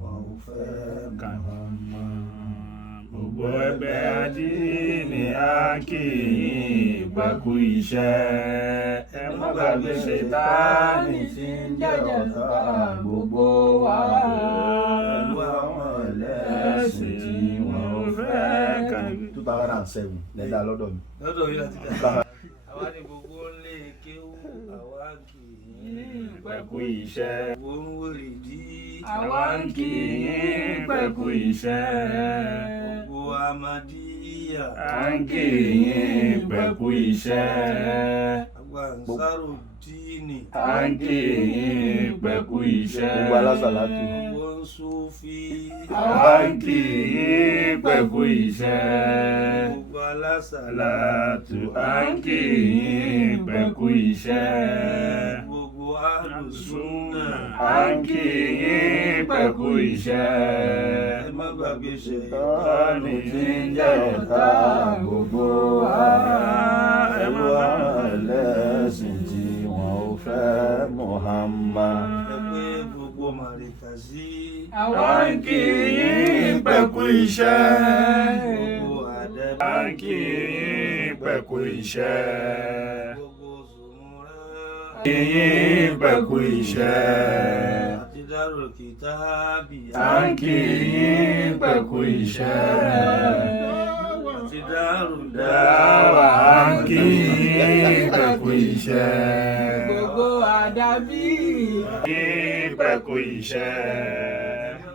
wọn ò fẹ́ káwọn mọ̀. Gbogbo ẹgbẹ́ àdínì á kí yín pẹ̀kú iṣẹ́. Ẹ má gbàgbé Ṣẹ̀tánì tí ń jẹ́ ọ̀tá gbogbo wa. pẹ̀lú àwọn ẹlẹ́sìn tí wọn ò fẹ́ káwọn. 2007 lẹ́dà lọ́dọ̀ mi. lọ́dọ̀ yìí láti dá. àwa ní gbogbo ńlé kéwú àwa kì í pẹ̀kú iṣẹ́. gbogbo ń wèrè dí. Àwa ń kí yín pẹ̀kú iṣẹ́. gbogbo amadíyà. À ń kí yín pẹ̀kú iṣẹ́. àgbà ń sáró díìnì. À ń kí yín pẹ̀kú iṣẹ́. gbogbo alásàlátù. gbogbo ń súfì. Àwa ń kí yín pẹ̀kú iṣẹ́. gbogbo alásàlátù. Látù à ń kí yín pẹ̀kú iṣẹ́. gbogbo alùsùnà. À ń kí yín pẹ̀kú iṣẹ́. ẹ má gbàgbé Ṣẹ̀tánì tí ń jẹ́ ọ̀tá gbogbo wa. Ẹ má pẹ̀lú àwọn ẹlẹ́sìn tí wọn ò fẹ́ Muhammad. ẹ pé gbogbo màrìkà sí. Àwa ń kí yín pẹ̀kú iṣẹ́. gbogbo àdẹ́bí. À ń kí yín pẹ̀kú iṣẹ́. gbogbo zùmúrà. Kí yín pẹ̀kú iṣẹ́. àti dárò kìtàbí. À ń kí yín pẹ̀kú iṣẹ́. àti dárò Dáwà à ń kí yín pẹ̀kú iṣẹ́. Gbogbo àdàbí. Yín pẹ̀kú iṣẹ́.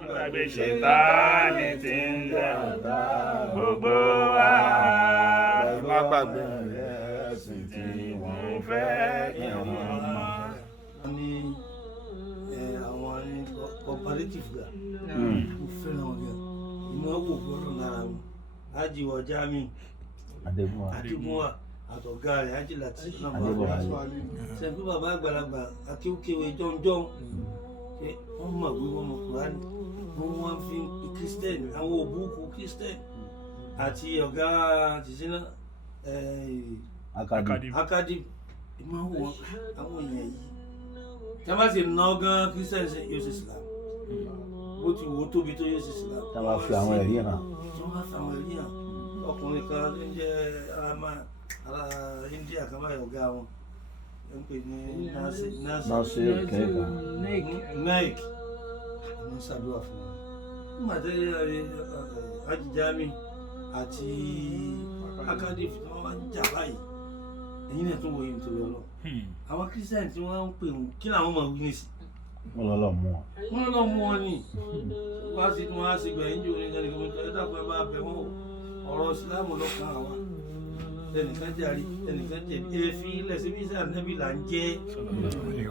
Gbàgbé Ṣẹ̀tánì tí ń jẹ́ ọ̀tá gbogbo wa. Ẹ má gbàgbé ẹlẹ́sìn tí wọ́n fẹ́ kí wọ́n mọ̀. wọ́n ní àwọn ní cooperative gà. mo fẹ́ràn wọn gan. inú ọ̀pọ̀ gbọ́dọ̀ lára wọn. ájì wọ jámì. Adégúnwà. àdìgúnwà àtọ̀gá rẹ̀ ájì láti Adébọ̀wálé. sẹ́ńpé bàbá àgbàlagbà akéwkéwé jọ́njọ́n ṣe wọ́n mọ̀ wí wọ́n mọ̀ kúránì wọ́n fi kírísítẹ́nì àwọn òbúkú kírísítẹ́nì àti ọ̀gá tìṣínà Akadi. akadi ìmọ̀ wọn àwọn èèyàn yìí tí a bá sì ná gan kírísítẹ́nì ṣe yóò ṣe Islam bó ti wò ó tóbi tó yóò ṣe Islam. Tá a bá fi àwọn ẹ̀rí hàn. tí wọ́n bá fi àwọn ẹ̀rí hàn ọkùnrin kan tó ń jẹ́ ara India kan báyìí ọ̀gá wọn ń pè ní Nasir kẹ́kà. Nike ní ṣàdúrà fún wọn. nígbà tí ajijami àti akadif tí wọ́n wá ń jà báyìí èyí náà tó wòye nítorí ọlọ́ àwọn kírísítẹ́nì tí wọ́n ń pè wọn kí làwọn máa wí nísì. Wọ́n lọ́lọ́ mú wọn. wọ́n lọ mú wọn ní wá sí wọn á sì gbẹ̀yìn jù ní ẹnì kan ẹ dàpọ̀ ẹ bá bẹ̀ wọ́n o ọ̀rọ̀ ìsìlámù lọ́kàn àwa ẹnìkan jàrí ẹnìkan jẹ̀bi efi ilẹ̀ síbi iṣẹ́ ànábì là ń jẹ́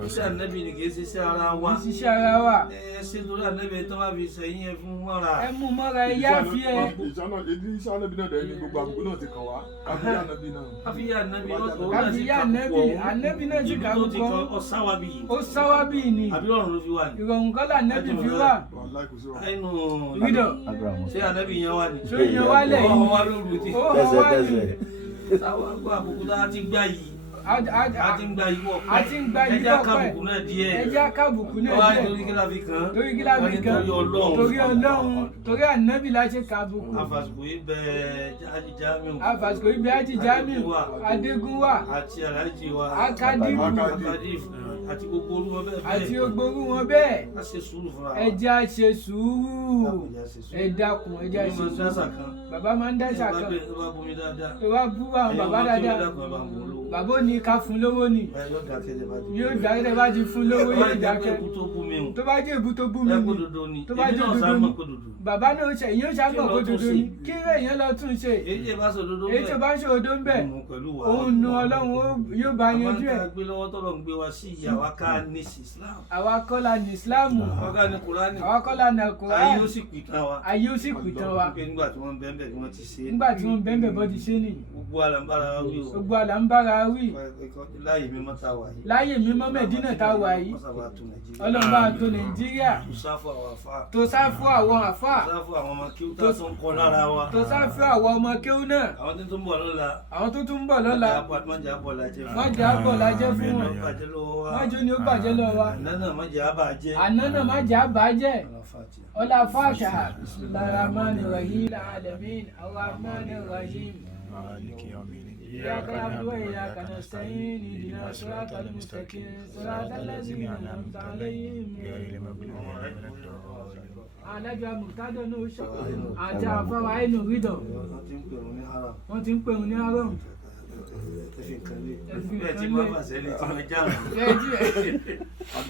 iṣẹ́ ànábì ni kì í ṣe iṣẹ́ ara wa Ṣiṣẹ́ ara wa. ẹ ṣe torí ànábì tó bá fi sẹ́yìn ẹ fún mọ́ra. Ẹ mú mọ́ra ẹ yá fi ẹ. ìṣáná iṣẹ́ ànábì náà dẹ̀ ní gbogbo àbùkù náà ti kàn wá káfíńyà ànábì náà. káfíńyà ànábì náà tó náà ti Káfíńyà ànábì, ànábì náà ti kà ibi tó ti kọ́. kọ́ ọ̀sáwábì yìí Ó sáwábì ni. àbí ọ̀run ló fi wà ní. Ìrọ̀rùn kọ́lá ànábì fi wà. wàláì kò sí wa. ẹnu Rídọ̀. ṣé ànábì yẹn wà ní. Ṣé ìyẹn wálẹ̀ ọ̀hún yìí? wá lóru ti. Ó hàn wá ní. Tẹ́sẹ̀. táwọn àgbà àbùkù tá a ti gbá yìí A a ti ń gba yìí wọ̀ a ti ń gba yìí ẹja wọ̀ kábùkù pẹ́. náà díẹ̀. Ẹjẹ́ kábùkù náà wá díẹ̀. lórí kí la fi kàn án. Torí kí la fi gan. Torí Ọlọ́run. Torí Ọlọ́run. Torí ànábì la ṣe kábùkù. àfàsùkò yìí bẹ́ẹ̀ jáde jámíù. Àfàsìkò ibi àti Jamiu, Adégúnwà, àti aláàjì wa Akadifu, Akadif àti gbogbo orúkọ bẹ́ẹ̀ àti ogboru wọn bẹ́ẹ̀. a ṣe sùúrù fúnra wa. Ẹ jẹ́ á ṣe sùúrù. ẹ dákun ẹ jẹ́ á ṣe Èmi máa ń dáṣà sùúrù. kan. Bàbá máa ń dáṣà kan. tó bá bomi dáadáa. Tó bá bú àwọn bàbá dáadáa. Bàbá ò ní ká fún lówó ni. yóò dákẹ́ lè bá ti. Yóò dákẹ́ tẹ́ bá ti fún lówó yóò dákẹ́. tó bú mi o. Tó bá jẹ́ èbú tó bú mi ẹ kó ni. dodo ni. Tó bá Èmi jẹ́ náà òdodo sá ni. mọ̀ kó dodo. Bàbá náà ṣe ìyẹn ṣàgbọ̀ kó dodo ni. Kí èèyàn lọ tún ṣe. èyí tí ẹ bá sọ dodo Èyí tó bá ṣe òdo ń bẹ̀. Òun nu Ọlọ́run yóò bá yanjú ẹ̀. àwọn tá a gbé lọ́wọ́ tọ́lọ̀ ń gbé wa sí ìyá wa ká ní sí Islam. Àwa kọ́ la ní Ìsìláàmù. àwa ká ní Kùránì. Àwa kọ́ la ní ayé Kùránì. ó sì pìtàn wa. Ayé ó sì pìtàn wa. pé nígbà tí wọ́n bẹ́ẹ̀ bẹ́ẹ̀ ni wọ́n ti ṣe é. Nígbà tí wọ́n bẹ́ẹ̀ bọ́ ti ṣe nì. gbogbo àlàmbára wa wí o. Gbogbo àlà ń bára wí. láyé mímọ́ tá a wà yìí. láyé mímọ́ Mẹ́dínà tá a wà yìí. Ọlọ́run bá tó Nàìjíríà. tó sáfù àwọn àfà. tó sáfù àwọn ọmọ kéwú tó tún kọ́ lára wa. tó sáfù àwọn ọmọ kéwú náà. àwọn tó tún bọ̀ lọ́la. àwọn tó tún bọ̀ lọ́la. mọ̀jà bọ̀ lajẹ́ fún wọn. mọ̀jà bọ̀ lajẹ́ fún wọn. májò ni ó bàjẹ́ lọ́wọ́ wa. ànánà mọ̀jà bàjẹ́. ànánà mọ̀jà bàjẹ́. ọlá fàṣà. Bismillahir rahmanir alamin arrahmanir rahim. إياك نعبد وإياك نستعين اهدنا الصراط المستقيم صراط الذين أنعمت عليهم غير المغضوب عليهم alájọ amòtádọ náà ó ṣe àti àfọwọ́ àìnù rídọ̀ wọ́n ti ń pè òun ní àárọ̀ bẹ́ẹ̀ tí wọ́n bá sẹ́lẹ̀ tí wọ́n já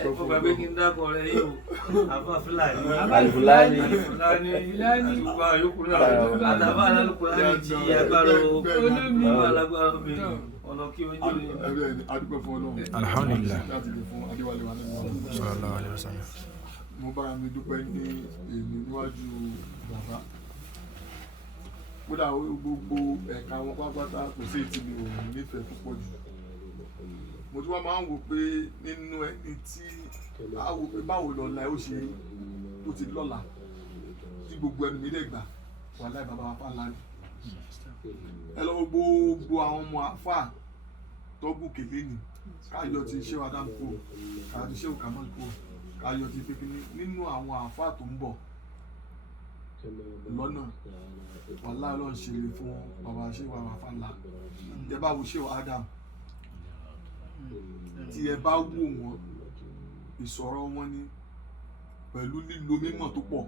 ọ̀pọ̀ bàbá kí n dákọ̀ rẹ̀ yìí o àbá fúlàní àtùgbà yòókù náà àtàbà alálùkùránì ti agbára olómi alágbára obìnrin ọ̀nà kí ojú ni. adúpẹ́ fún Ọlọ́run alhamdulillah láti lè fún adéwálé wa nínú sallallahu alaihi wasallam. mo bá mi dúpẹ́ ní èmi níwájú bàbá kódà gbogbo ẹ̀ka wọn pátápátá kò sí ètí mi ò nífẹ̀ẹ́ púpọ̀ jù mo tún wá máa ń wò pé nínú ẹni tí a wò pé báwo lọ́la ó ṣe ó ti lọ́la tí gbogbo ẹnu mi lè gbà wà láì bàbá wa fáńlá ni ẹ lọ́wọ́ gbogbo àwọn ọmọ àfà tọ́gùn kèlé ni káyọ̀ ti ṣé wa dáńkò káyọ̀ ti ṣé òkà mọ́ ìkó káyọ̀ ti pépé nínú àwọn àfà tó ń bọ̀ lọ́nà wàhálà ọlọ́run ṣe lè fún bàbá ṣé wa wà fáńlá ẹ bá wo ṣé wa Adam tí ẹ bá wò wọ́n ìsọ̀rọ̀ wọn ni pẹ̀lú lílo mímọ̀ tó pọ̀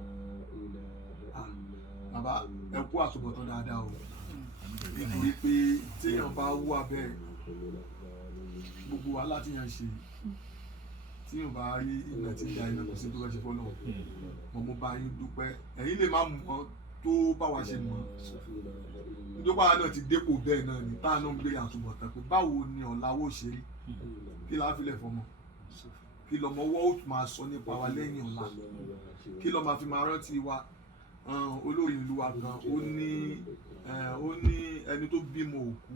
bàbá ẹ kú àtúbọ̀tán dáadáa o nítorí pé téèyàn bá wú abẹ́ gbogbo wàhálà tíyàn ṣe tíyàn bá rí iná tí ìyá iná kò sí tó fẹ́ ṣe fọ́lọ́ mo bá yín dúpẹ́ ẹ̀yin lè má mọ̀ tó bá wa ṣe mọ̀ nítorí pàrọ̀ náà ti dépò bẹ́ẹ̀ náà ni táà náà ń gbé àtúbọ̀tán pé báwo ni ọ̀la ó ṣe rí kí la filẹ̀ fọmọ kí lọmọ ọwọ́ ó máa sọ nípa wa lẹ́yìn ọ̀la kí lọ máa fi máa rántí wa olórí ìlú wa gan ó ní ẹni tó bímọ òkú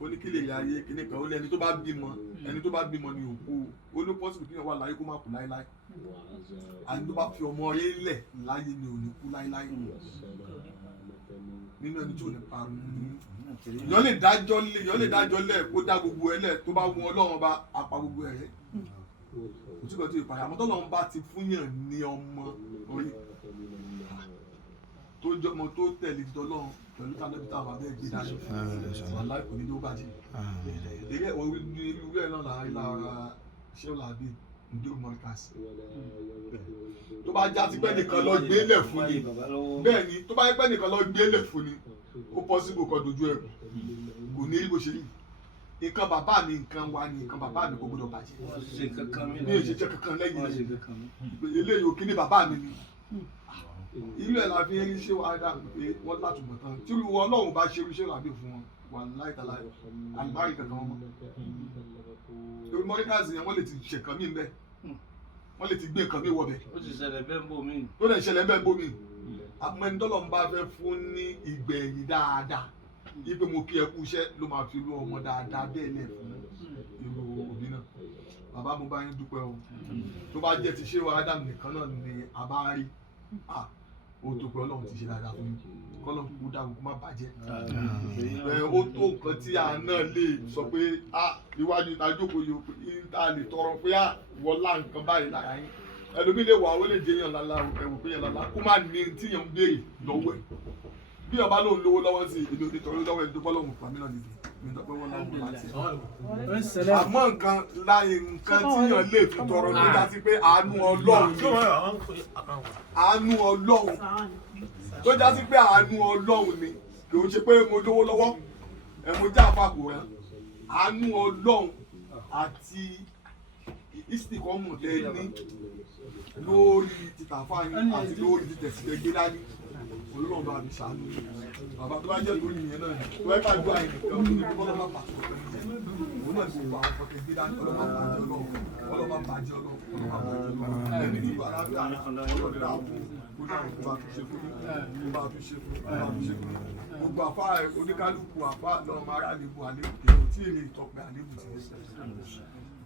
ó ní kí lè yá ayé kíní kan ó ní ẹni tó bá bímọ ní òkú ó ní pọ́sibú kí wọ́n wà láyé kó má kú láéláé àti tó bá fi ọmọ rẹ lẹ̀ láyé ni ò ní kú láéláé nínú ẹni tí ò ní parun ní yọ lè dájọ́ lẹ̀ kó dá gbogbo ẹ lẹ̀ tó bá wù Ọlọ́run bá apá gbogbo ẹ rẹ̀ òtúkọ̀ tó ìpàdé àmọ́ tọ́lọ́run bá ti fúnyàn ní ọmọ orí tó jọmọ tó tẹ̀lé tọ́lọ́run pẹ̀lú tálẹ́bí táwọn abẹ́ gbé dání wàhálà kò ní ló bàjẹ́ eré irú ẹ̀ náà lára ṣẹ́wọ̀n àbí ndúró mọ́ríkàsì tó bá já sí pé nìkan lọ gbélé fún ni bẹ́ẹ̀ ni tó bá yẹ pé nìkan lọ gbélé fún ni ó pọ́sibú kan dojú ẹ̀ kò ní rí bó ṣe rí nǹkan bàbá mi nǹkan wa ni nǹkan bàbá mi kò gbọdọ̀ bàjẹ́ ní èsì kankan lẹ́yìn eléyìí ò kí ní bàbá mi ni ìlú ẹ̀ la fi ń ṣe wàhálà pé wọ́n látùbọ̀ tán tí olùwọ́ Ọlọ́run bá ṣe irúṣẹ́ làbí fún wọn wà láìtàlá àlùbárí kankan wọn torí mọ́ríkàsì yẹn wọ́n lè ti ṣèkàn mí bẹ́ẹ̀ wọ́n lè ti gbé nǹkan mí wọ̀ bẹ́ẹ̀ ó ti ṣẹlẹ̀ bẹ́ẹ̀ bò mí tó lè ṣẹlẹ̀ bẹ́ẹ̀ bò mí àmọ́ ẹni tọ́lọ́ ń bá fẹ́ fún ní ìgbẹ̀yìn dáadáa ipe mo kí ẹ kú iṣẹ́ ló máa fi irú ọmọ dáadáa bẹ́ẹ̀ lẹ̀ fún irú òbí náà bàbá mo bá yín dúpẹ́ o tó bá jẹ́ ti ṣé wa Adam nìkan náà ni a bá rí ó tó pé Ọlọ́run ti ṣe dáadáa fún yín kọ́lọ́run kú dáhùn kó má bàjẹ́ ó tó nǹkan tí a náà lè sọ pé iwájú ìtajókòó yìí ta lè tọrọ pé wọlá nǹkan báyìí lára yín ẹlòmíì lè wà ó lè jẹ yàn lálá ẹwò pé yàn lálá kó má ní tíyàn ń béèrè lọ́wọ́ ẹ̀ bí ọba lóun lówó lọ́wọ́ sí èdè òde tọrọ lọ́wọ́ ẹ̀ tó bọ́lọ́hùn pàmí náà nìyí mi dọ́pẹ́ wọn láwọn bá tiẹ̀. àmọ́ nǹkan láyé nǹkan tíyàn lè fi tọrọ ló dá sí pé àánú Ọlọ́run tó já sí pé àánú Ọlọ́run ni kì í ṣe pé mo lówó lọ́wọ́ mo já àpapọ̀ rẹ̀ àánú Ọlọ́run àti ìsìnkọ́mù tẹ́ ní lórí títàfáyín àti lórí títẹ̀sílẹ̀ gbé dání olóòrùn bá mi ṣàánú bàbá tó bá jẹ́ lórí ìyẹn náà tó bá ká gbọ́ àyè nìkan ní ọlọ́mọ pàtó òun náà ti gbogbo àwọn fọkẹ́ gbé dání ọlọ́mọ bàjẹ́ ọlọ́mọ bàjẹ́ ọlọ́mọ ẹni tí alábíà ọlọ́dà fún kó dáhùn kó bá fi ṣe fún kó bá fi ṣe fún kó bá fi ṣe fún gbogbo àfa oníkálukú àfa lọ́mọ ará àlébù àlébù kèrò tí èrè ìtọ́pẹ́ àlébù ti ń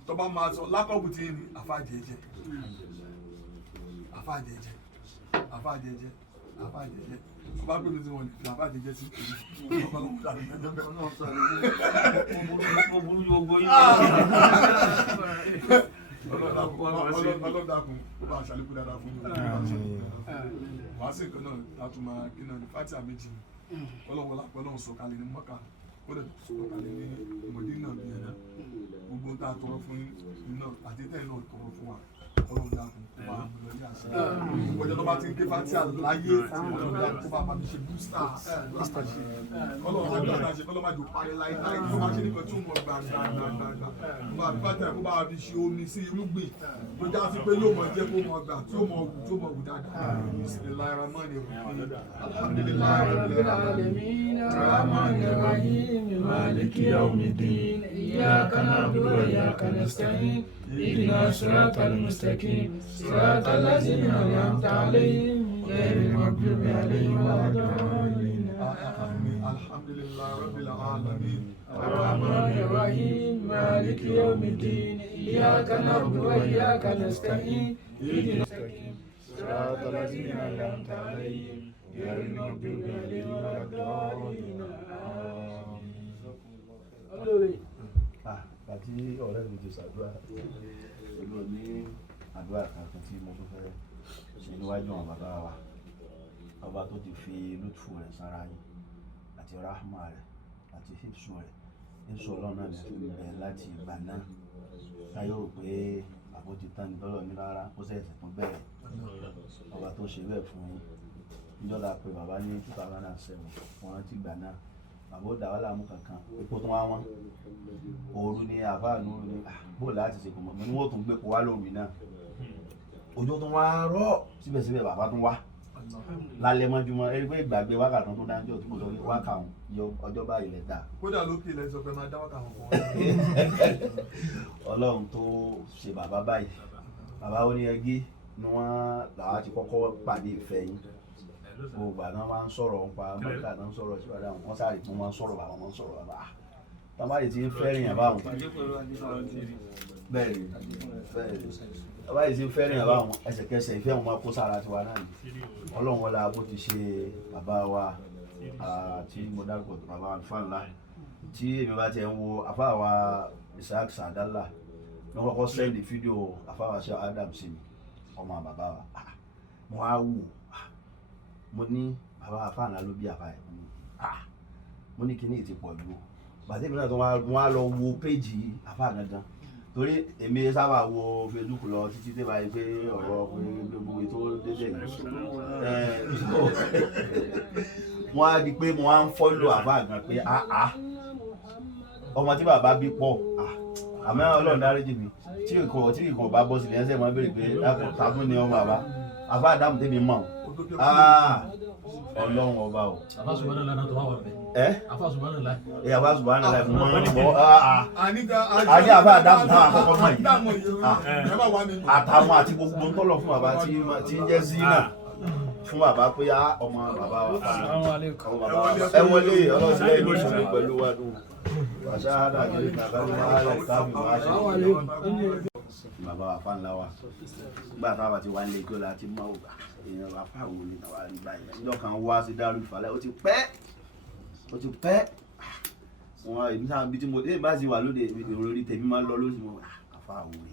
tọ́ba máa sọ lákọ̀ọ́bù tí ń ní àfa jẹ́jẹ́ àfa jẹ́jẹ́ àfa jẹ́jẹ́ àfa jẹ́jẹ́ tó bá gbé tí wọ́n lè fi àfa jẹ́jẹ́ sí kiri ọba lọ́wọ́ dàbí ẹjọ́ bẹ́ẹ̀ náà sọ ẹ̀rọ mo burú gbogbo yín ọlọ́dàkùn ó bá aṣàlékún dáadáa fún mi wàá sì kan náà látún máa kí náà ní fátì àméjì ọlọ́wọ́ lápẹ́ ọlọ́run sọ̀kalẹ̀ ní mọ́kà ó lè sọ̀kalẹ̀ ní Mọ̀dínà bí ẹ̀dá gbogbo tá a tọrọ fún yín náà àti tẹ́yìn náà tọrọ fún wa ọlọ́run dákun kó máa mú lọ ní àṣẹ gbogbo ọjọ́ tó bá ti ń ké fátì àláyé ọlọ́run dákun kó máa bá mi ṣe bústà ọlọ́run dákun ṣe kọ́lọ́ máa jò parí láíláí kó máa ṣe nìkan tí ó mọ̀ gbàgbàgbàgbà kó máa fi fátì àkó bá fi ṣe omi sí irúgbìn tó já sí pé yóò mọ̀ jẹ́ kó mọ̀ gbà tí ó mọ̀ wù tó mọ̀ wù dáadáa bismillahirrahmanirrahim alhamdulillahi rabbil alamin arrahmanir rahim maliki yawmiddin iyyaka na'budu wa iyyaka nasta'in اهدنا الصراط المستقيم صراط الذين أنعمت عليهم غير المغضوب عليهم ولا الضالين الحمد لله رب العالمين الرحمن الرحيم مالك يوم الدين إياك نعبد وإياك نستعين اهدنا صراط الذين أنعمت عليهم غير المغضوب عليهم ولا الضالين àti ọ̀rẹ́ mi ti ṣàdúrà pẹ̀lú ní àdúrà kankan tí mo tún fẹ́ ṣe níwájú àwọn bàbá wa ọba tó ti fi lùtùfù rẹ̀ sára yìí àti rahma rẹ̀ àti hipsu rẹ̀ hipsu ọlọ́run náà lè fi bẹ̀rẹ̀ láti ìgbà náà táyọ̀ rò pé àbójú tán ní dọ́lọ̀ ní rárá ó ṣẹ̀ṣẹ̀ tún bẹ̀rẹ̀ ọba tó ṣe bẹ́ẹ̀ fún yín níjọba pé bàbá ní 2007 wọn rántí ìgbà náà bàbá ó dà wá láàmú kankan epo tó wá wọn òru ni àbáànú ni bó láti ṣe kò mọ̀ mo ní wọ́n tún gbé kó wá lómi náà ojú tó wá rọ̀ síbẹ̀síbẹ̀ bàbá tún wá lálẹ́ mọ́júmọ́ ẹni pé ìgbàgbé wákàtí tó dáńjọ́ tí mo sọ wákà òun yọ ọjọ́ báyìí lẹ̀ dà. kódà lókè ilẹ̀ sọ pé máa dá wákà wọn fún ọlọ́run tó ṣe bàbá báyìí bàbá ó ní ẹgí ni wọ́n làwọn ti kọ́kọ́ pàdé ìfẹ́ yín gbogbo àná máa ń sọ̀rọ̀ nípa mọ́tà náà ń sọ̀rọ̀ síwájú àwọn wọ́n sáré tó máa ń sọ̀rọ̀ bàbá wọn ń sọ̀rọ̀ bàbá tàbáyé ti ń fẹ́rìn yàn báwọn bẹ́ẹ̀ ni tàbáyé ti ń fẹ́rìn yàn báwọn ẹsẹ̀kẹsẹ̀ ìfẹ́ wọn máa kó sára tiwa náà ni ọlọ́run wọlé bó ti ṣe bàbá wa tí mo dárúkọ bàbá Alfa Nla tí èmi bá ti ń wo àfáàwà Isaac Sadala ní wọ́n kọ́kọ́ sẹ́ndì fídíò àfáàwà ṣe Adam sí mi ọmọ bàbá wa mo á wò mo ní bàbá Alfa Nla ló bí àfáà ẹ̀ mo ní kíní ìtì pọ̀ jù bàtẹ́ mi náà tó wọ́n á lọ wo péjì àfáà gangan torí èmi sábà wo Facebook lọ títí tí báyìí pé ọ̀rọ̀ pé gbogbo ètò dédé wọ́n á di pé mo á ń fọ́lò àfáà gan pé ọmọ tí bàbá bí pọ̀ àmọ́ Ọlọ́run dáríjì mi tí ìkọ̀ bá bọ́ sílẹ̀ ẹsẹ̀ máa béèrè pé tàbí ni ọmọ bàbá àfáà Ádámù tèmi mọ̀ Ọlọ́run ọba o. àfáà Subhana Allah náà tó wà wà bẹ́ẹ̀. àfáà Subhana Allah. àfáà Subhana Allah fún mọ́ àní àfáà Ádámù náà àkọ́kọ́ mọ̀ yìí àtàwọn àti gbogbo ń tọ́lọ̀ fún bàbá tí ń jẹ́ zina fún bàbá pé ọmọ bàbá wa ẹ wọlé ọlọ́sílẹ̀ ìlú ìṣòro pẹ̀lú wa dùn wàṣáhádà jẹ́ bàbá ní wàhálà ìtàbí wàṣá bàbá wa Alfa Nla wa nígbà táwọn àti wà ní ẹjọ́ láti mọ́ ògbà èèyàn apá wo ni tàwa nígbà yẹn níjọ́ kan wá sí Darul Falẹ̀ ó ti pẹ́ wọn èmi sáà bí tí mo dé bá ti wà lóde ìròrí tèmi máa lọ lóṣù mọ́ àfa àwòrán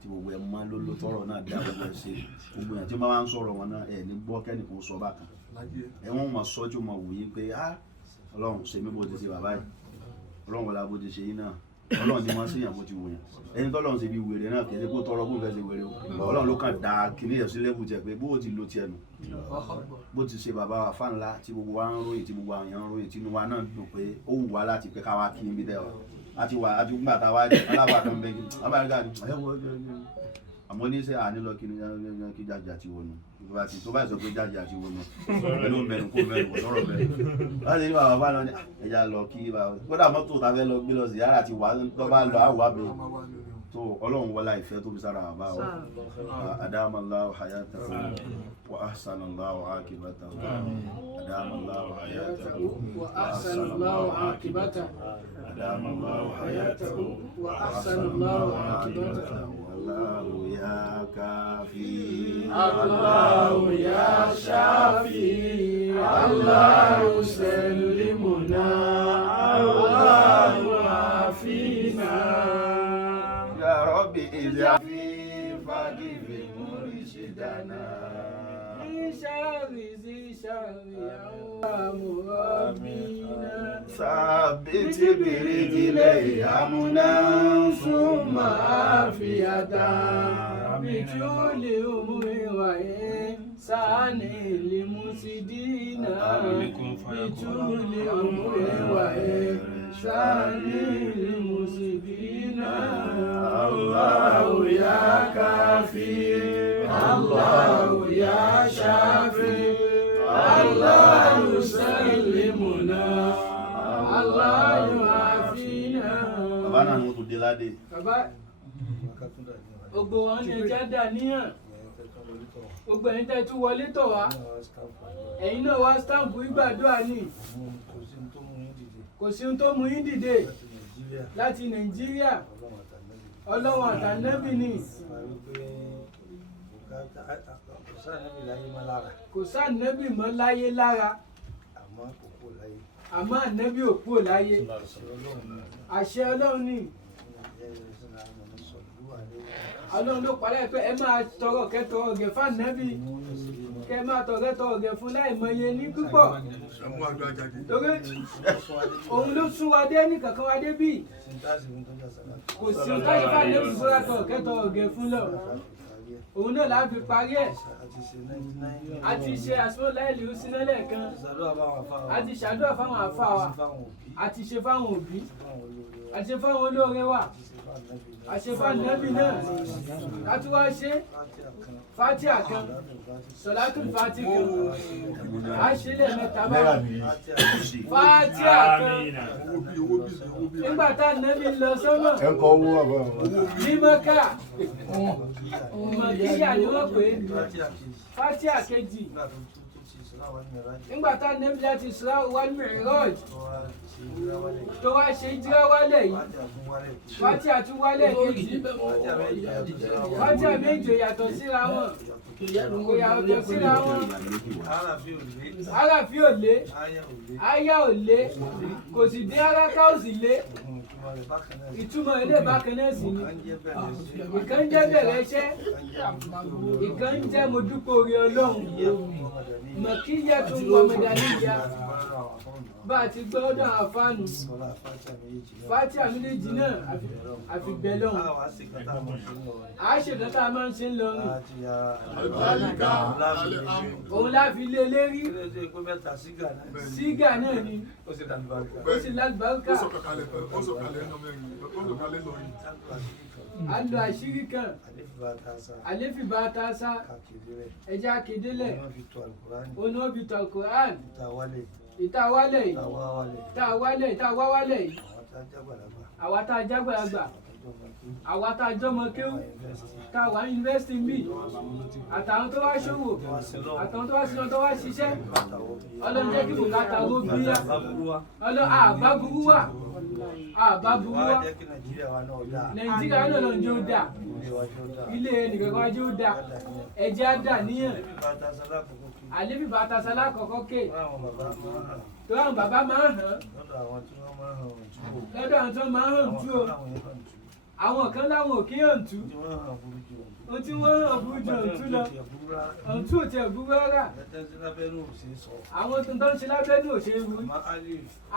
tí gbogbo ẹ̀ máa ló tọrọ náà dá gbogbo ẹ̀ ṣe gbogbo ẹ̀ tí wọ́n máa ń sọ̀rọ̀ wọn náà ẹ̀ ní gbọ́ kẹ́nìkan sọ bákan ẹ̀ wọ́n máa sọ́jú máa wòye pé Ọlọ́run ṣe mí bó ti ṣe bàbá yìí Ọlọ́run wọlé bó ti ṣe yín náà Ọlọ́run ni wọ́n sì yàn bó ti wòyàn ẹni tọ́lọ́run ṣe bí wèrè náà kì í ṣe kó tọrọ kó fẹ́ ṣe wèrè o Ọlọ́run ló kàn dá kíní ẹ̀ sí lẹ́bù jẹ pé bó ti lo tiẹ̀ nù bó ti ṣe bàbá wa Alfa Nla tí gbogbo wa ń ròyìn tí gbogbo àwọn èèyàn ń ròyìn tí inú wa náà dùn pé ó wù wá láti pé káwá kí níbi dẹ́ ọ àti gbà tá a wá alábàá kan bẹ́ẹ̀ abáyọ̀gá ni àmọ́ ní sẹ́ ànílọ kí jáde àti wọnú tó bá sọ pé jáde àti wọnú pẹ̀lú mẹ́rin kó mẹ́rin kò sọ̀rọ̀ mẹ́rin láti ní bàbá náà ní ẹja lọ kí bàbá kódà mọ́tò tá fẹ́ lọ gbé lọ sí yàrá àti wà tó bá lọ àwọ̀ àbẹ̀ tó ọlọ́run wọlá ìfẹ́ tó fi sára bàbá wa adamallahu hayatahu wa ahsanallahu akibatahu adamallahu hayatahu wa ahsanallahu akibatahu adamallahu hayatahu wa ahsanallahu akibatahu الله يا كافي الله يا شافي الله سلمنا الله عافينا يا ربي إذا في فقير مرشدنا ذي شر يا ربنا ثبت برجلي أمنا ثم عافية بجول أمور وإحسان للمفسدين بجول أمور وإحسان للمفسدين الله يا كافي الله يا شافي الله يسلمنا الله يعافينا. bàbá náà mo tún dé ládé. bàbá gbogbo wọn ní ẹja dàníyàn gbogbo ẹ̀yin tẹ́ tún wọlé tọ̀ wá ẹ̀yin náà wá stamp ìgbàdúrà ní kò sí ohun tó mú yín dìde láti Nàìjíríà Ọlọ́run àtànẹ́bì ni kò sáànẹ́bì mọ́ láyé lára àmọ́ ànẹ́bì ò kúrò láyé àṣẹ Ọlọ́run ni Ọlọ́run ló parẹ́ pé ẹ máa tọrọ kẹtọrọ gẹ̀ fún ànẹ́bì kẹ máa tọrọ gẹ̀ fún láìmọye ní púpọ̀ torí òun ló sún wa dé ní kankan wa dé bí kò sí káyọ̀ fún ànẹ́bì sọ́ra tọrọ kẹtọrọ gẹ̀ fún lọ òun náà láti parí ẹ̀ a ti ṣe àsọ́láìlì òsínlẹ̀ kan a ti ṣàdúrà fáwọn àfa wa a ti ṣe fáwọn òbí a ti ṣe fáwọn olóore wa a ṣe fáwọn nẹ́bí náà ká tún wá ṣe fátíà kan sọ̀látùl fátì kan a ṣe lẹ́ẹ̀mẹ́ta báwọn fátíà kan nígbà tá nẹ́bí lọ sọ́nà ní Mẹ́kà mọ̀kíyà ni wọ́n pè é fátíà kejì nígbà tá nẹ́bí láti Isra wal Mi'raj tó wá ṣe jíra wálẹ̀ yìí fátíà tún wálẹ̀ kejì fátíà méje yàtọ̀ síra wọn kò yàtọ̀ síra wọn aráàfin ò lé áyá ò lé kò sì dín aráká ò sì lé ìtumọ̀ ilé bákan náà sì ni ìkan jẹ́ bẹ̀rẹ̀ iṣẹ́ ìkan jẹ́ mo dúpẹ́ oore Ọlọ́run mọ̀kíyà tún wọ mẹ́dàlíyà bá a ti gbọ́ ọdún àfáànù fátíà méjèèjì náà àfi bẹ̀ lọ́hùn a ṣe kan tá a máa ń ṣe ń lọrin òun láfi lé lérí sígà náà ni ó sì lálùbáríkà a lo àṣírí kan àléfì bá ta sá ẹja kedélẹ̀ oníwọ̀bí tó Al-Qur'an ìtawálẹ̀ yìí àwa tá a jágbàlagbà àwa tá a jọmọ kéwù tá a wà ní yunifásitì ń bì àtàwọn tó wá ṣòwò àtàwọn tó wá sinú tó wá ṣiṣẹ́ Ọlọ́run jẹ́ kí bùkátà owó bíyà Ọlọ́run àbábúrú wà Nàìjíríà náà lọ jẹ́ ó dà ilé ẹnìkan kan jẹ́ ó dà ẹ̀jẹ̀ á dà níyàn àlébi bàtà sálá kọ̀ọ̀kan ké tó àwọn bàbá máa ń hàn lọ́dọ̀ àwọn tí wọ́n máa ń hàn tú o àwọn kan láwọn ò kí hàn tú ohun tí wọ́n hàn burú ju òǹtú lọ òǹtú ò tiẹ̀ burú rárá àwọn tó ń ṣe lábẹ́nú ò ṣe é rú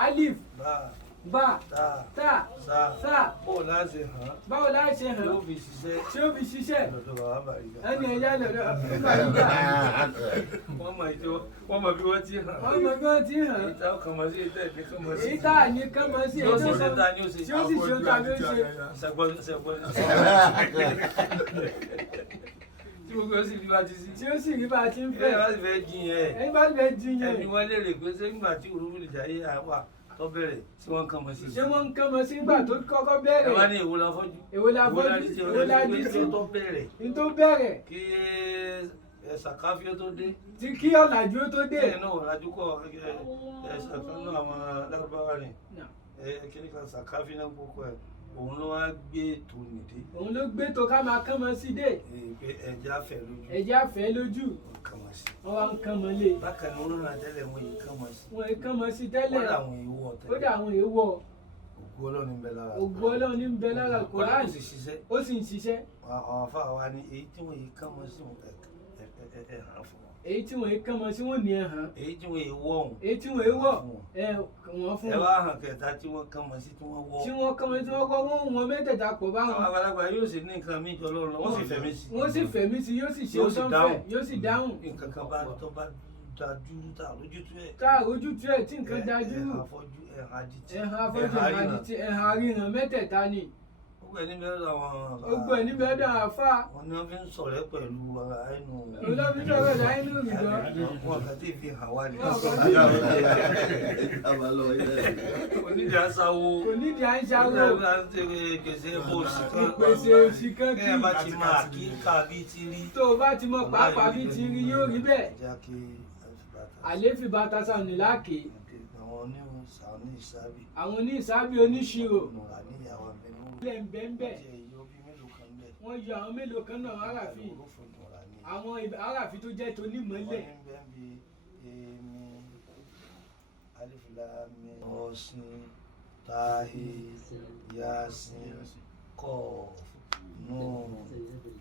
alif bá tá tá sá sá bó láti hàn báwo la ṣe hàn yóò fi ṣiṣẹ́ tí ó fi ṣiṣẹ́ lọ́dọ̀ bàbá Bariga. ẹni ẹ̀yà lọ́dọ̀ Bariga wọ́n mọ̀ bí wọ́n ti hàn. wọ́n mọ̀ bí wọ́n ti hàn èyí tá kàn mọ́ sí èyí tẹ̀ ní kàn mọ́ sí. èyí tá à ní kán mọ́ sí tí ó èyí sì tó ṣe kàn ta ni ó ṣe. tí ó sì ṣe tàbí ó ṣe ṣẹ̀gbọ́n tí gbogbo ó sì rí bá ti sí. tí ó sì rí bá a ti ń bẹ́ẹ̀ bá fẹ́ sì fẹ́ jiyàn ẹni bá ti fẹ́ jiyàn ẹ̀mí wọn lè rè pé ṣé nígbà tí òru lè jáyé àwà tó bẹ̀rẹ̀ tí wọ́n kàn mọ́ sí. ṣé wọ́n ń kán mọ́ sí nígbà tó kọ́kọ́ ẹ wá bẹ̀rẹ̀ ní èwo la fọ́jú. èwo la fọ́jú èwo la dí sí tó bẹ̀rẹ̀ ní tó bẹ̀rẹ̀ kí Sàkáfí ó tó dé. tí kí ọ̀làjú ó tó dé bẹ́ẹ̀ náà ọ̀làjú kọ́ ṣàfihàn náà àwọn lárúbáwá rìn kíní kan Sàkáfí náà gbókò ẹ̀ òun ló wá gbé ètò nìdí. òun ló gbé tó ká máa kán mọ́ sí dé pé ẹja fẹ́ lójú. ẹ̀jẹ̀ àfẹ́ lójú kàn mọ́ sí. wọ́n wá ń kán mọ́ lé bákan ní olórin àtẹ́lẹ̀ wọn yìí kàn mọ́ sí. wọ́n ń kán mọ́ sí tẹ́lẹ̀ kódà àwọn èèwọ̀ ó tẹ́lẹ̀. dà àwọn èèwọ̀ ògo Ọlọ́run ń bẹ lára. ògo Ọlọ́run ní ń bẹ lára Kùránì ó sì ṣiṣẹ́. ó sì ń ṣiṣẹ́ àwọn afáà wa ní èyí tí wọ́n yìí kàn mọ́ sí ẹ̀ hàn fún wọn. èyí tí wọ́n ń kán mọ́ sí wọ́n ní ẹ̀ hàn èyí tí wọ́n yìí wọ̀ ọ̀hún. èyí tí wọ́n ń wọ̀ wọ́n fún ẹ wọn wá hàn kẹta tí wọ́n kàn mọ́ sí tí wọ́n wọ̀. tí wọ́n kán mọ́ sí wọ́n kọ́ wọ́n mẹ́tẹ̀ẹ̀ta pọ̀ àwọn báwọn àgbàlagbà yóò sì ní nǹkan míì jọ lọ́rùn wọ́n sì fẹ̀mí sí. wọ́n sì fẹ̀mí sí yóò sì ṣe Yóò sì sọ́nfẹ̀ dáhùn. yóò sì dáhùn nǹkan kan bá tó bá dájú tá lójútú ẹ̀. tá àrójútu ẹ̀ tí nǹkan dájú ẹ̀hàn afọ́jú ẹ̀hàn adití ẹ̀hàn afọ́jú ẹ̀hàn àdìtì ẹ̀hàn àríhàn mẹ́tẹ̀ẹ̀ta ni gbogbo ẹni mẹ́rin àwọn gbogbo ẹ̀ níbẹ̀ dàn àfà wọn ni wọ́n fi ń sọ̀rẹ́ pẹ̀lú àìnú olóbìnrin ọ̀rẹ́ rẹ̀ inú ìjọ wọn kàn tí ì fi hàn wá ní. onídìí aṣáwo kò nídìí à ń ṣàrò gbèsè bóòsì kan ìpèsè òṣì kan kí ẹ bá ti máa kí kábí ti rí. tó o bá ti mọ pàápàá bí ti rí yóò rí bẹ́ẹ̀ ẹja kí àléfì bàtà sàmì láàkè àwọn oníhùn sàánì ìsábì àwọn ní ìsábì oníṣirò nùrà níyàwó abẹnú ilẹ̀ ń bẹ́ ń bẹ̀ jẹ iye obi mélòó kan bẹ. wọ́n yọ àwọn mélòó kan náà aráàfin olófò nùrà ní. àwọn aráàfin tó jẹ́ tó nímọ̀lẹ̀ wọ́n ní bẹ́ẹ̀ bí èmi alifilami ọ̀sìn táhì yasin kọ́ọ̀f nùún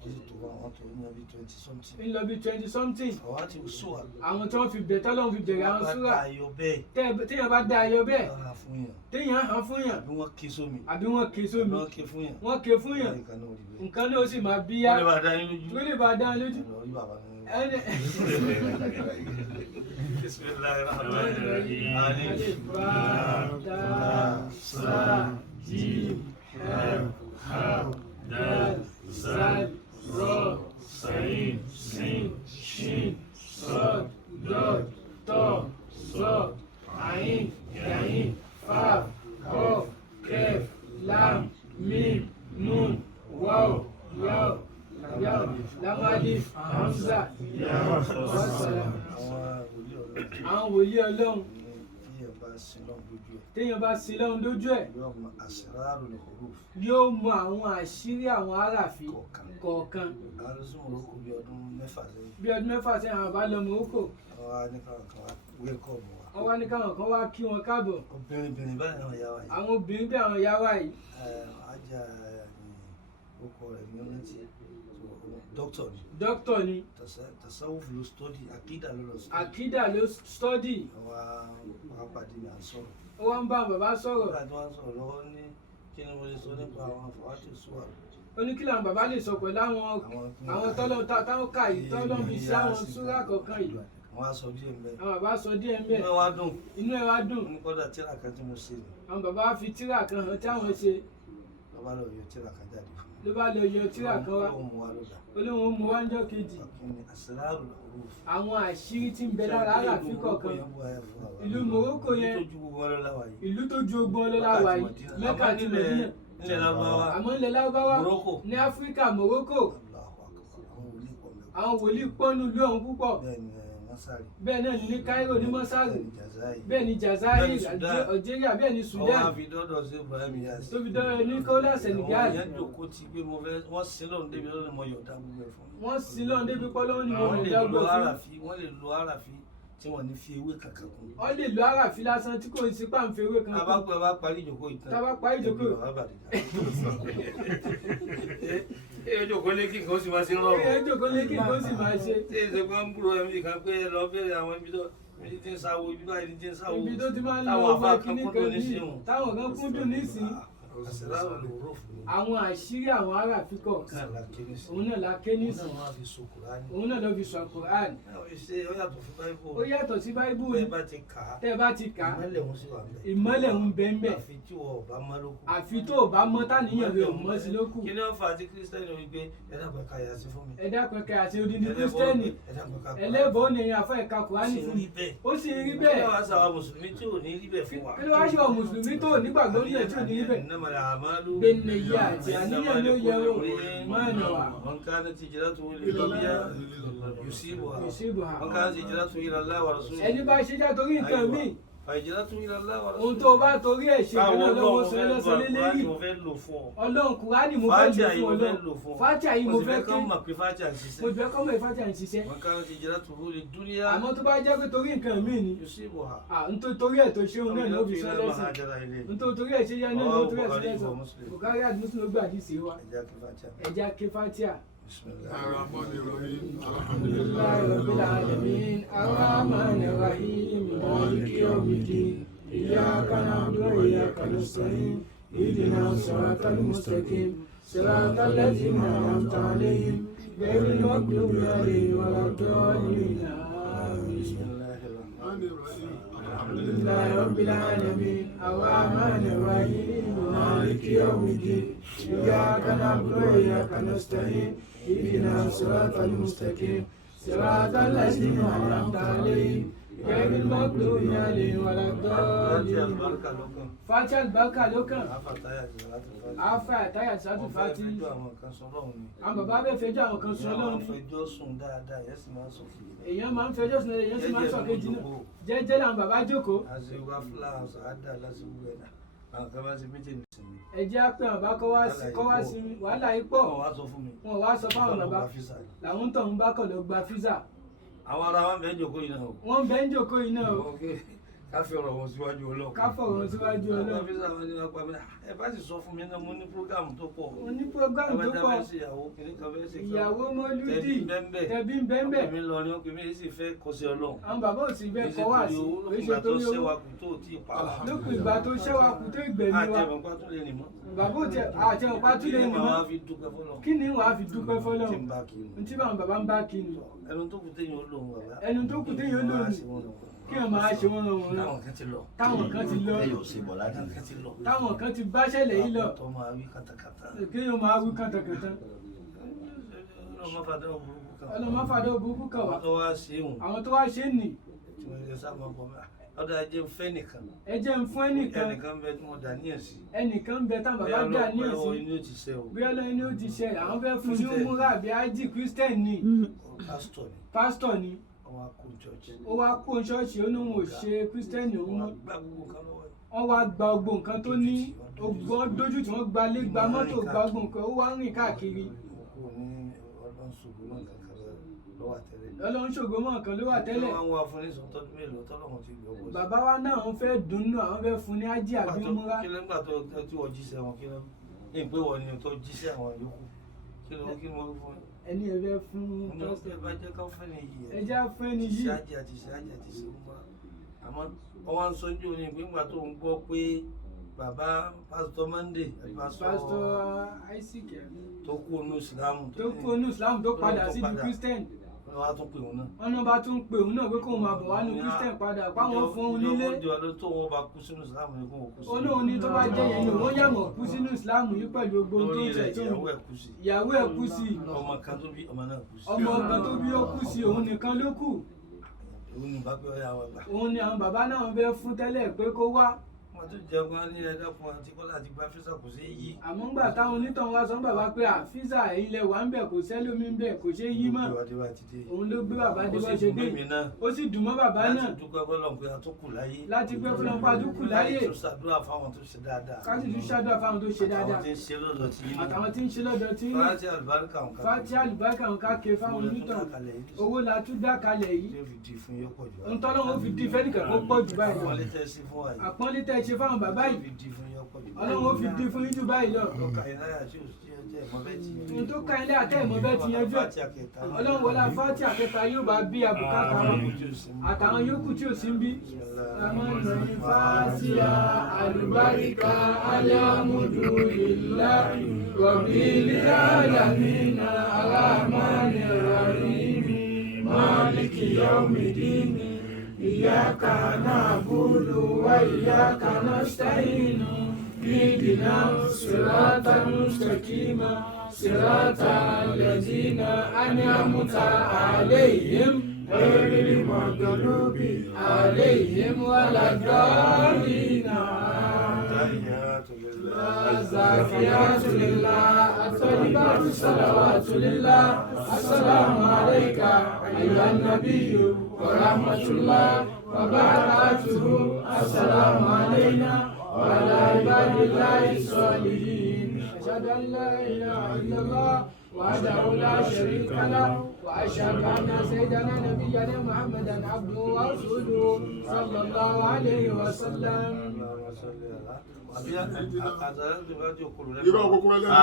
títí tó bá wọn tó ní ọbí 20 something. ń lọ bí 20 something àwọn àti òṣùwà. àwọn tó ń fi bẹ̀ tọ́lọ́run fi bẹ̀rẹ̀ àwọn súrà bá ayọ̀ bẹ́ẹ̀. téèyàn bá dá ayọ̀ bẹ́ẹ̀ lọ́ra fún yàn. téèyàn hàn fún yàn àbí wọ́n ké sómi. àbí wọ́n ké sómi àbí wọ́n ké fún yàn. wọ́n ké fún yàn nǹkan náà rí bẹ́ẹ̀. nǹkan náà ó sì máa bíyá wọ́n lè bá dá yín lójú. tó lè bá dá lójú lọ rí bàbá mi. ẹni Bismillahirrahmanirrahim. alif ba ta sa jim ha dal zal ro sin sin shin صاد ضاد طاء ظاء عين عين فاء قاف كاف لام ميم نون واو ياء ياء لام ألف همزة ياء والسلام. àwọn wòlíì Ọlọ́run téèyàn bá sin lọ́run lójú ẹ̀ yóò mọ àwọn àṣírí àwọn aráàfin kọ̀ọ̀kan. bí ọdún mẹ́fà sẹ́yìn àwọn bá lọ Morocco wọ́n wá ní káwọn kan wá kí wọn káàbọ̀. obìnrin báyìí àwọn ìyá wa yìí. àwọn obìnrin bí àwọn ìyá wa yìí. ajá ọkọ rẹ̀ ní ọlẹ́tì dókítà ni. dókítà ni. tasawuf ló stọ́dì akídà ló lọ sí. akídà ló stọ́dì. wọ́n pàdé mi à ń sọ̀rọ̀. ó wá ń bá bàbá sọ̀rọ̀. nígbà tí wọ́n ń sọ̀rọ̀ lọ́wọ́ ní kí ni mo lè sọ nípa àwọn àfọwátì sùwà. ó ní kí làwọn bàbá lè sọ pẹ̀lú àwọn tọ́lọ́ táwọn kà yìí tọ́lọ́ fi sí àwọn súrà kọ̀ọ̀kan yìí. wọ́n á sọ díẹ̀ ń bẹ. àwọn bàbá sọ díẹ̀ ń bẹ. inú ẹ wá dùn. inú ẹ wá dùn. ní kọ́dà tíra kan tí mo ṣe ni. àwọn bàbá fi tíra kan hàn tí àwọn ṣe. ló bá lọ yọ tíra kan jáde fún mi. ló bá lọ yọ tíra kan wá. olóhùn mú wá ń jọ kejì. àwọn àṣírí tí ń bẹ lára aráàfin kọ̀ọ̀kan. ìlú Morocco yẹn ìlú tó ju ogun ọlọ́lá wà yìí Mẹ́kà àti Mẹ́dínà. àmọ́ ilẹ̀ Lárúbáwá ní Áfíríkà Morocco àwọn wòlíì pọ́nú ìlú ọ̀hún púpọ̀. bẹ́ẹ̀ náà ní Cairo ní Mọ́sárì bẹ́ẹ̀ ní Jazairi Algeria bẹ́ẹ̀ ní Sudan tó fi dọ́rọ̀ ní kọ́lá Senegal. wọ́n sin lọ́run débi lọ́run mọ̀ yọ̀ọ̀dá gbogbo ẹ̀ fún mi. wọ́n sin lọ́run débi pọ́lọ́run ní mọ̀ yọ̀ọ̀dá gbogbo ẹ̀ fún mi. wọ́n lè lo àràfin tí wọ́n ní fi ewé kankan kún. wọ́n lè lo àràfin lásán tí kò sí pàǹfẹ́ ewé kankan. abápẹ́ bá parí ìjókòó ìtàn. tá a bá parí ìjókòó. èyí jòkó lé kí nǹkan ó sì máa ṣe rọrùn. èyí jòkó lé kí nǹkan ó sì máa ṣe. tí èsè kan ń búrò ẹ̀mí kan pé lọ bẹ̀rẹ̀ àwọn ibi tó Ibi tí ń sáwó ibi báyìí tí ń sáwó. Ibi tó ti máa ń Táwọn lo àfa ọgbẹ́ kan kíní kúndùn kan ní nísìnyí. táwọn kan kúndùn nísìnyí. Àṣìláwò ló rò fún mi. Àwọn àṣírí àwọn aráàfin kọ̀ọ̀kan òun náà la ké nísìnyí. Òun náà ló fi sọ Kùránì. Ó yàtọ̀ sí Báíbù yìí. Tẹ́ ẹ bá ti kà á ìmọ́lẹ̀ ń bẹ ń bẹ. Àfi tó o bá mọ̀ táníyàn rẹ̀ ò mọ́ sí ló kù. Kí ni ó fà á tí kírísítẹ́nì rí pé ẹ dàgbà ká yà sí fún mi? Ẹ dákun ká àti odindi kírísítẹ́nì ẹlẹ́bọ̀ọ́ ni èèyàn afọ ẹ̀ka Kùránì fún mi. Ó sì rí bẹ́ẹ̀. Kí ló wá sáwà mùsùlùmí tí ò ní rí bẹ́ẹ̀ fún wa? Kí ló wá ṣe ọ̀ mùsùlùmí tó nígbàgbọ́ nílẹ̀ tí ò ní rí bẹ́ẹ̀? Gbẹ̀nẹ̀ yìí àti àníyàn ló yẹ o máa nà wá. من كانت هجرته للدنيا يصيبها من كانت هجرته إلى الله ورسوله Ẹni bá ṣe já torí nǹkan míì. فهجرته إلى الله ورسوله. Ohun tó bá torí ẹ̀ ṣe kan náà lọ́wọ́ sọ lọ́sọ lélẹ́yìn. Ọlọ́run Kùránì mo fẹ́ lò fún Ọlọ́run. Fátíà yìí mo fẹ́ ké. Mo fẹ́ kọ́ mọ̀ Fátíà ń ṣiṣẹ́. من كانت هجرته للدنيا Àmọ́ tó bá jẹ́ pé torí nǹkan míì ni. يصيبها. Nítorí torí ẹ̀ tó ṣe òun náà ló fi sọ lẹ́sìn. Nítorí torí ẹ̀ ṣe yá náà ló torí ẹ̀ ṣe lẹ́sìn. Bùkárí àti Mùsùlùmí gbà dì sí wa. Ẹja ké Fátíà. Alhamdulillahi rabbil alamin arrahmanir rahim maliki yawmiddin iyyaka na'budu wa iyyaka nasta'in ihdinas siratal mustaqim siratal ladzina an'amta alayhim ghayril maghdubi alayhim waladdallin Alhamdulillahi rabbil alamin arrahmanir rahim maliki yawmiddin iyyaka na'budu wa iyyaka nasta'in اهدنا الصراط المستقيم صراط الذين أنعمت عليهم غير المغضوب عليهم ولا الضالين. Fátíà àlùbáríkà ló kàn. Afa àtàyà sátú fati. Àwọn bàbá bẹ́ẹ̀ fẹjọ́ àwọn kan sọ lọ́wọ́ ni. Èèyàn máa ń fẹjọ́ sùn èèyàn sì máa ń sọ kejì náà. Jẹ́jẹ́ làwọn bàbá jókòó. Ẹ jẹ́ pé àwọn bá kọ́ wá sí wàhálà yìí pọ̀. Wọ́n wá sọ fáwọn bàbá làwọn tó ń bá kọ̀ lọ gba físà. Àwọn ará wọn bẹ́ẹ̀ jókòó yìí náà o. Wọ́n bẹ́ẹ̀ ń jókòó yìí náà o. Ká fi ọ̀rọ̀ wọn síwájú Ọlọ́run. Ká fọ̀rọ̀ wọn síwájú Ọlọ́run. Àwọn físà wọn ni wọ́n pa mí. Ẹ bá sì sọ fún mi náà mo ní prógámù tó pọ̀. Mo ní prógámù tó pọ̀. Ìyàwó mọ́lúdì tẹ̀bí ń bẹ́ẹ̀. Ọkùnrin lọ ni ọkùnrin mi sì fẹ́ kọsẹ̀ Ọlọ́run. Àwọn bàbá ò sì bẹ́ẹ̀ kọ́ wá sí. Lókùn ìgbà tó ṣẹ́wàkù tó ti pa wá. Lókùn ìgbà tó ṣẹ́wàkù tó ìgbẹ̀mí wa. Àtẹ̀mọ̀pá tó lè rìn mọ́. Bàbá ò tẹ àtẹ̀mọ̀pá tó lè rìn mọ́. Kí ni wàá fi dúpẹ́ fọ́lọ́run? Ntí báwọn bàbá ń bá kí ni. Ẹnu tó kù téèyàn ó lòun bàbá. Ẹnu tó kù téèyàn ó lòun. Kí wọ́n máa ṣe wọ́n wọn. Táwọn kan ti lọ. Táwọn kan ti lọ. Táwọn kan ti bá ṣẹlẹ̀ yìí lọ. Tó máa wí kàtàkàtà. Kí wọ́n máa wí kàtàkàtà. Ọlọ́mọ fàdé òbúkú kan wá. Àwọn tó wá ṣe é nì. Ọdọ ajé ń fẹ́ nìkan. Ẹ jẹ́ ń fún ẹnìkan. Ẹnìkan bẹ tí mo dà níyàn sí. Ẹnìkan bẹ táwọn bàbá dà níyàn sí. Bóyá inú ti ṣe o. Bóyá lọ́yìn ni ó ti ṣe. Àwọn fẹ́ fún ní múra àbí ájì Christian ni. Pásítọ̀ ni. Ó wá kó ṣọ́ọ̀ṣì ó ní òun ò ṣe Christian òun mọ́. Wọ́n wá gba gbogbo nǹkan tó ní ogbọ́n dójú tí wọ́n gba lé gba mọ́tò gba gbogbo nǹkan ó wá rìn káàkiri. Ọlọ́run ṣògo mọ́ nǹkan ló wà tẹ́lẹ̀. Bàbá wa náà wọ́n fẹ́ dùnnú àwọn fẹ́ fún ní ájì àbí múra. Kí ló ń gbà tó tí wọ́n jíṣẹ́ wọn kí ló ń pè wọ́n ni tó jíṣẹ́ àwọn yòókù kí ló kí wọ́n fún ẹni ẹ fẹ́ fún pásítọ̀. Ẹ bá jẹ́ ká fẹ́ ni yìí. Ẹ jẹ́ fún ẹni yìí. Ṣáàjì àti ṣe múra. Àmọ́ wọ́n wá ń sọ́jú ní ìgbìmọ̀ tó ń gbọ́ pé bàbá pásítọ̀ Monday pásítọ̀ Isaac tó kú onú ìsìlámù tó padà sí ju Christian. Wọ́n wá tún pè òun náà. Wọ́n náà bá tún pè òun náà pé kóun máa bọ̀ wá ní Christian padà páwọn fún un nílé. Ìjọba tó wọn bá kú sínú ìsìlámù ni kò wọ́n kú sí. Olóhùn ní tó bá jẹ́ yẹn ni wọ́n yàmọ̀ kú sínú ìsìlámù yìí pẹ̀lú gbogbo tó ń tẹ̀ tó. Ìyàwó ẹ̀ kú sí. Ọmọ kan tó bí ọmọ náà kú sí. Ọmọ kan tó bí ó kú sí òun nìkan ló kù. Òun ni bàbá ọ̀yà wa gbà. Òun ni àwọn bàbá náà fẹ́ fún tẹ́lẹ̀ pé kó wá. Wọ́n tún jẹ́ ọgbọ́n ní ẹ̀dá fún àti Kọ́lá àti gba físà kò sí yí. Àmọ́ ńgbà táwọn onítàn wá sọ bàbá pé físà ilẹ̀ wà ń bẹ̀ kò sẹ́lómi ń bẹ̀ kò ṣe yí mọ́. Òun ló gbé bàbá dé bá ṣe dé. Ó sì dùn mọ́ bàbá náà. Láti dúpẹ́ fọlọ́n pé a tó kù láyé. Láti gbé fọlọ́n pé a tó kù láyé. Ká sì tún ṣàdúrà fáwọn tó ṣe dáadáa. Ká sì tún ṣàdúrà fáwọn tó ṣe dáadáa. Àtàwọn tí ń ṣe lọ́dọ̀ tí yín. Àtàwọn tí ń ṣe lọ́dọ̀ tí yín. Fátíà àlùbáríkà òun ká. Fátíà àlùbáríkà òun ká ké fáwọn onítàn. Owó la tún dá kalẹ̀ yìí. Tí ó fi di fún yóò pọ̀ jù. Ntọ́lọ́wọ́ fi di fẹ́nìkẹ́ kó pọ̀ jù báyìí. Àpọ́nlé tẹ́ sí fún wa yìí. Àpọ́nlé tẹ́ tẹ́ ṣe fáwọn bàbá yìí ọlọ́run ó fi dín fún yín jù báyìí lọ. ohun tó ka ilé àtẹ́ ìmọ̀ bẹ́ẹ̀ ti yanjú ẹ̀ ọlọ́run wọlé afáàtì àkẹta yóò bá bí àbùkátà wọn àtàwọn yòókù tí ò sí ń bí. ramani fatiha alubarika alhamdulillahi rabbil alamin arrahmani rahim maliki yawmiddin iyyaka na'budu wa iyyaka nasta'in اهدنا الصراط المستقيم صراط الذين أنعمت عليهم غير المغضوب عليهم ولا الضالين. الزاكيات لله الطيبات الصلوات لله السلام عليك أيها النبي ورحمة الله وبركاته. السلام علينا وعلى عباد الله الصالحين. أشهد أن لا إله إلا الله وحده لا شريك له وأشهد أن سيدنا نبينا محمدا عبده ورسوله صلى الله عليه وسلم. irọ́ kúkúrú lẹ́nu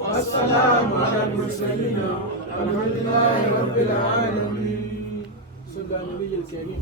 والسلام على المرسلين والحمد لله رب العالمين. صلى على النبي الكريم.